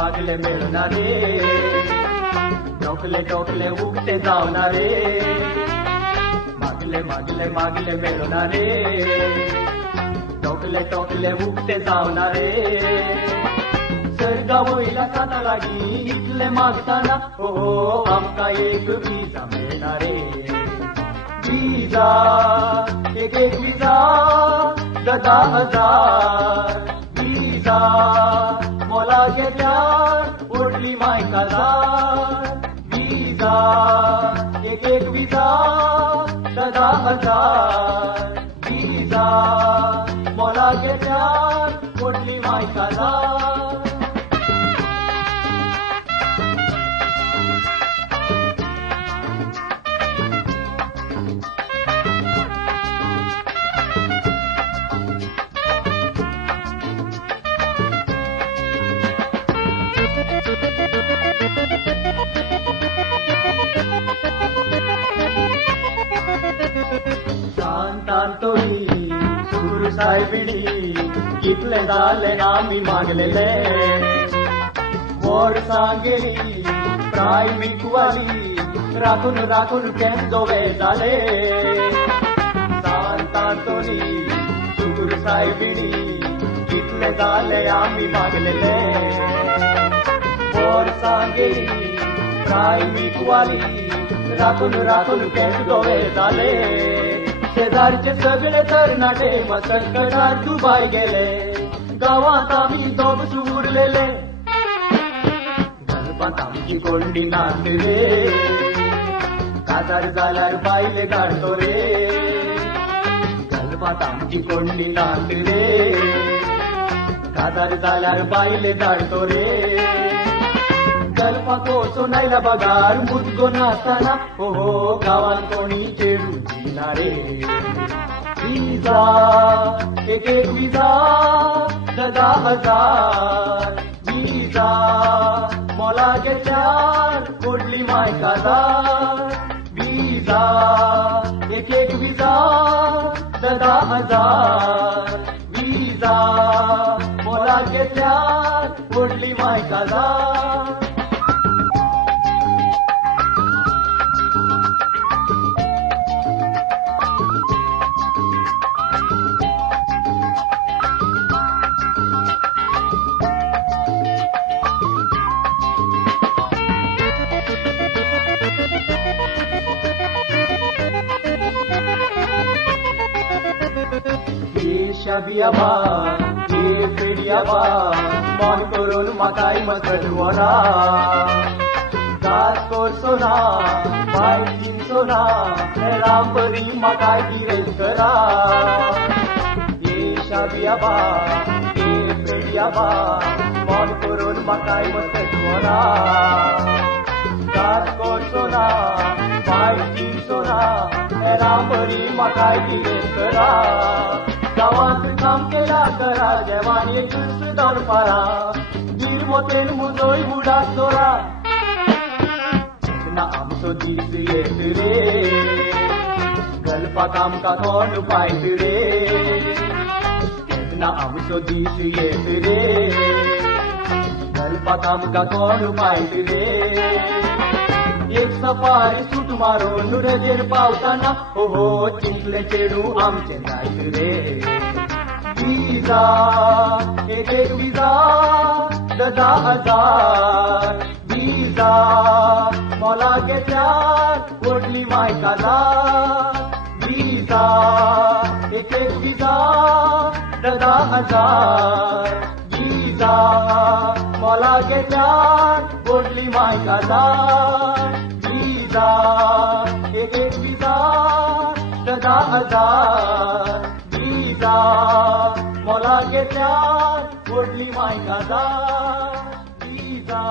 मागले मिळणारे टोकले टोकले उगते जावणारे मागले मागले मागले मिळणारे टोकले टोकले उगते जावणारे सर्गा वयल्या साता लागी इतले मागताना हो आमका एक विजा मिळणारे विजा एक एक विजा 10,000 विजा मोला घेतल्यार ओडली मायकाजार विजा एक एक विजा 10,000 विजा मोला घेतल्यार ओडली मायकाजार शांतांतोही सुरू साहेबिणी कितले जाले आम्ही मागलेले वड सांगेली प्रायमीक वाली राखून राखून केंजोवे जाले शांतांतोही सुरू साहेबिणी कितले जाले आम्ही मागलेले वड सांगेली प्रायमीक वाली राखून राखून केंजोवे जाले शेजारचे सगळे तरणाटे मसकटात दुबाय गेले गावात आम्ही दोग उरलेले गणपात आमची कोंडी नाचले काजार जाल्यार बायले काढतो रे गणपात आमची कोंडी नाचले काजार जाल्यार बायले काढतो रे गल्पाको सोनायला बगार मुदगो नासताना हो गावात कोणी चेडू दिनारे विजा एक एक विजा 10,000 विजा मोला घेतल्यार ओडली मायकाजार विजा एक एक विजा 10,000 विजा मोला घेतल्यार ओडली मायकाजार बियाबा ये फेडियाबा मन करून म्हाकाय मजत वरा गास कोरसोना बायकीन सोना राम बरी म्हाकाय गिरेज करा ये शाबियाबा ये फेडियाबा मन करून म्हाकाय मजत वरा गास कोरसोना बायकीन सोना राम बरी म्हाकाय गिरेज करा गावात काम केला करा जेवान एक सुदान पारा वीर मोतेन मुजोय बुडाक दोरा ना आमचो दीस येत रे गलपाक आमकां कोण पायत रे ना आमचो दीस येत रे गलपाक आमकां कोण पायत रे एक सफारी सूट मारून रजेर पावताना हो चिंतले चेडू आमचे जायत रे विजा एक एक विजा 10,000 विजा मोला घेतल्यार ओडली मायकाजार विजा एक एक विजा 10,000 विजा मोला घेतल्यार ओडली मायकाजार विजा एक एक विजा 10,000 विजा मोला घेतल्यार ओडली मायकाजार विजा